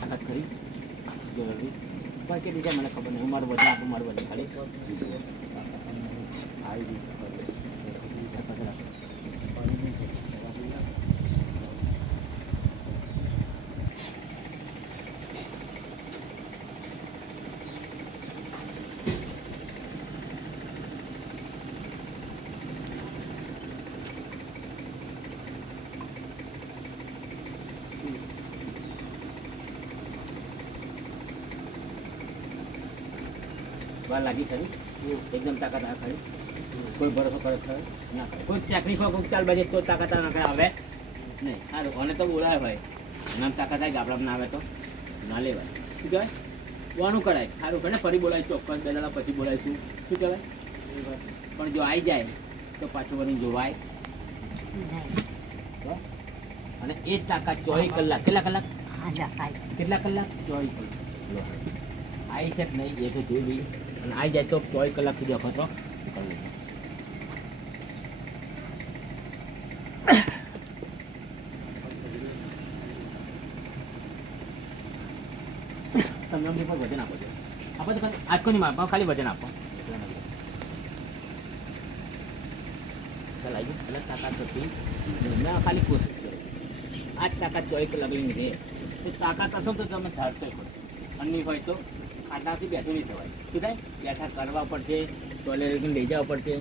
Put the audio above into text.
તાકાત કરી કેટલી છે મને ખબર નહીં. મારું વજન આપું, મારું વજન ખાલી આવી વાર લાગી ખરી એકદમ તાકાત આવે ખરી કોઈ ભરોસો કરે ખરો ના કરે કોઈ ટેકનિક હોય કોઈ ચાલ બાજુ તો તાકાત ના કરે આવે નહીં. સારું અને તો બોલાવે ભાઈ નામ તાકાત આવે ગાબડા ના આવે તો ના લેવાય. શું કહેવાય કોનું કરાય સારું કરે ફરી બોલાય ચોક્કસ 2 દાડા પછી બોલાવીશું. શું કહેવાય પણ જો આવી જાય તો પાછું વળી જોવાય અને એ જ તાકાત 24 કલાક કેટલા કલાક કેટલા કલાક 24 કલાક આવી છે નહીં એ તો જોઈ અને આવી જાય તો 24 કલાક સુધી અખતરો કરવો. તમે અમને પણ વજન આપો છો આપો તો આજકો નહીં માપો ખાલી વજન આપો ચાલ આવી ગયું એટલે તાકાત હતી મેં ખાલી કોશિશ કરી આ જ તાકાત 24 કલાક લઈને રહે તો તાકાત હશો તો તમે ધારશો અન્ય હોય તો ખાટાથી બેઠું નહીં થવાય. શું થાય બેઠા કરવા પડશે ટોયલેટ લઈ જવા પડશે